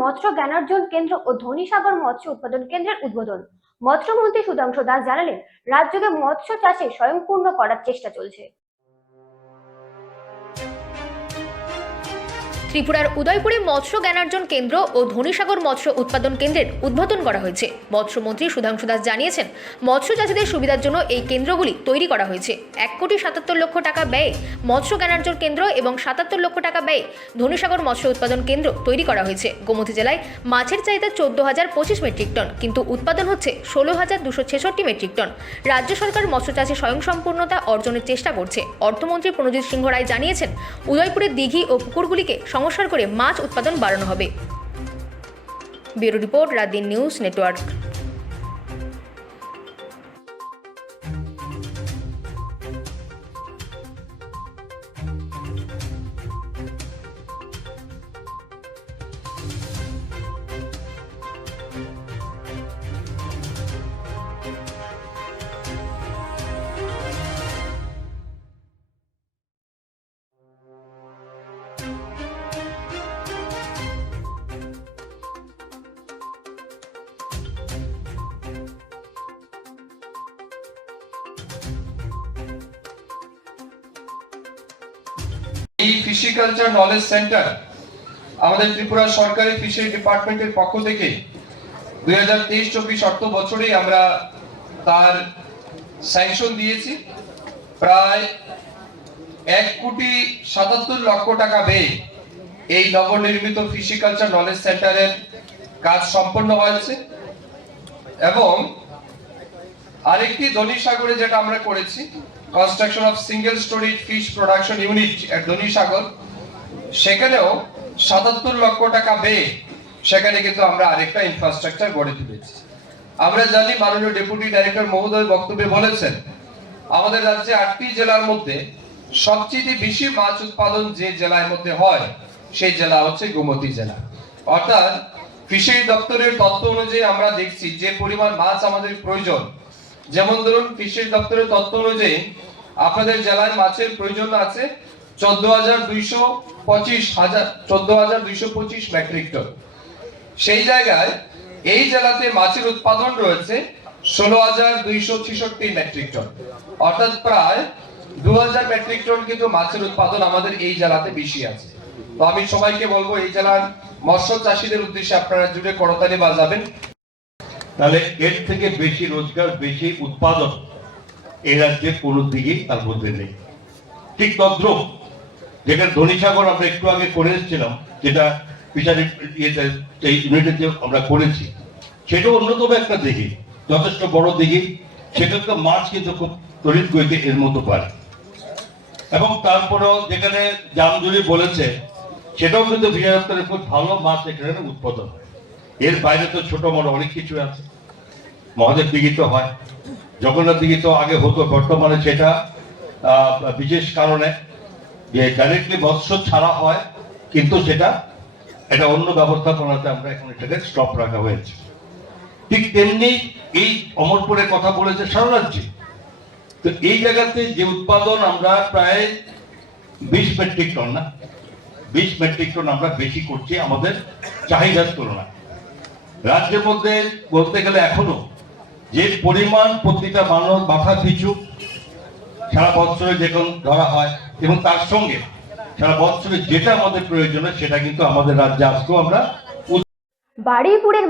মৎস্য জ্ঞানার্জন কেন্দ্র ও ধনীসাগর মৎস্য উৎপাদন কেন্দ্রের উদ্বোধন। মৎস্যমন্ত্রী সুধাংশু দাস জানালেন, রাজ্যকে মৎস্য চাষে স্বয়ংপূর্ণ করার চেষ্টা চলছে। ত্রিপুরার উদয়পুরে মৎস্য জ্ঞানার্জন কেন্দ্র ও ধনীসাগর মৎস্য উৎপাদন কেন্দ্রের উদ্বোধন করা হয়েছে। মৎস্যমন্ত্রী সুধাংশু দাস জানিয়েছেন, মৎস্য চাষীদের সুবিধার জন্য এই কেন্দ্রগুলি তৈরি করা হয়েছে। 1,77,00,000 টাকা ব্যয়ে মৎস্য জ্ঞানার্জন কেন্দ্র এবং 77 লক্ষ টাকা ব্যয়ে ধনীসাগর মৎস্য উৎপাদন কেন্দ্র তৈরি করা হয়েছে। গোমতী জেলায় মাছের চাহিদা 14,025 মেট্রিক টন, কিন্তু উৎপাদন হচ্ছে 16,266 মেট্রিক টন। রাজ্য সরকার মৎস্য চাষে স্বয়ংসম্পূর্ণতা অর্জনের চেষ্টা করছে। অর্থমন্ত্রী প্রণজিৎ সিংহ রায় জানিয়েছেন, উদয়পুরের দিঘি ও পুকুরগুলিকে সংস্কার করে মাছ উৎপাদন বাড়ানো হবে। Bureau report, রাতদিন news network. এই ফিশিকালচার নলেজ সেন্টার আমাদের ত্রিপুরা সরকারি ফিশারি ডিপার্টমেন্টের পক্ষ থেকে 2023-24 অর্থ বছরে আমরা তার স্যাংশন দিয়েছি। প্রায় 1,77,00,000 টাকা ব্যয়ে এই নবনির্মিত ফিশিকালচার নলেজ সেন্টারের কাজ সম্পন্ন হয়েছে এবং আরেকটি ধনীসাগরে যেটা আমরা করেছি, construction of single storage fish production unit at Dhanisagar, সেখানেও 77 লক্ষ টাকা ব্যয়ে সেখানে কিন্তু আমরা আরেকটা ইনফ্রাস্ট্রাকচার গড়ে তুলেছি। আমরা জানি, মাননীয় ডেপুটি ডাইরেক্টর মহোদয় বক্তব্যে বলেছেন, আমাদের রাজ্যে 8টি জেলার মধ্যে সবচেয়ে বেশি মাছ উৎপাদন যে জেলার মধ্যে হয় সেই জেলা হচ্ছে গোমতী জেলা। অর্থাৎ ফিশারি দপ্তরের তথ্য অনুযায়ী আমরা দেখছি যে পরিমাণ মাছ আমাদের প্রয়োজন। যেমন ধরুন, ফিশারি দপ্তরের তথ্য অনুযায়ী আপনাদের জেলায় মাছের প্রয়োজন আছে 14,225 মেট্রিক টন। সেই জায়গায় এই জেলাতে মাছের উৎপাদন রয়েছে 16,266 মেট্রিক টন, অর্থাৎ প্রায় 2,000 মেট্রিক টন কিন্তু মাছের উৎপাদন আমাদের এই জেলাতে বেশি আছে। তো আমি সবাইকে বলবো, এই জেলার মৎস্য চাষীদের উদ্দেশ্যে আপনারা জুড়ে করতালি বাজাবেন। তাহলে এর থেকে বেশি রোজগার, বেশি উৎপাদন এই রাজ্যে কোনো দিকেই তার মধ্যে নেই। ঠিক তদ্রুপ যেখানে ধনীসাগর আমরা একটু আগে করে এসেছিলাম, যেটা ফিশারি ইউনিটে আমরা করেছি, সেটা অন্যতম একটা দিঘি, যথেষ্ট বড় দিঘি। সেটা তো মাছ কিন্তু খুব তড়িৎ গতিতে এর মতো পারে। এবং তারপরেও যেখানে জামজুরি বলেছে, সেটাও কিন্তু ফিশারি দপ্তরে খুব ভালো মাছ এখানে উৎপাদন হয়। এর বাইরে তো ছোট বড় অনেক কিছু আছে। মহাদেব দিঘি তো হয়, জগন্নাথ দিঘি তো আগে হতো, বর্তমানে সেটা বিশেষ কারণে যে ডাইরেক্টলি মৎস্য ছাড়া হয়, কিন্তু সেটা এটা অন্য ব্যবস্থাপনাতে আমরা এখন এটাকে স্টপ রাখা হয়েছে। ঠিক তেমনি এই অমরপুরের কথা বলেছে সারা রাজ্যে। তো এই জায়গাতে যে উৎপাদন আমরা প্রায় 20 মেট্রিক টন, না 20 মেট্রিক টন আমরা বেশি করছি আমাদের চাহিদার তুলনায়। রাজ্যের মধ্যে বলতে গেলে এখনো যে পরিমাণ প্রতিটা মানুষ মাথা পিছু সারা বছরে যখন ধরা হয়, এবং তার সঙ্গে সারা বছরে যেটা আমাদের প্রয়োজন সেটা কিন্তু আমাদের রাজ্যে আজকেও আমরা। বারুইপুরের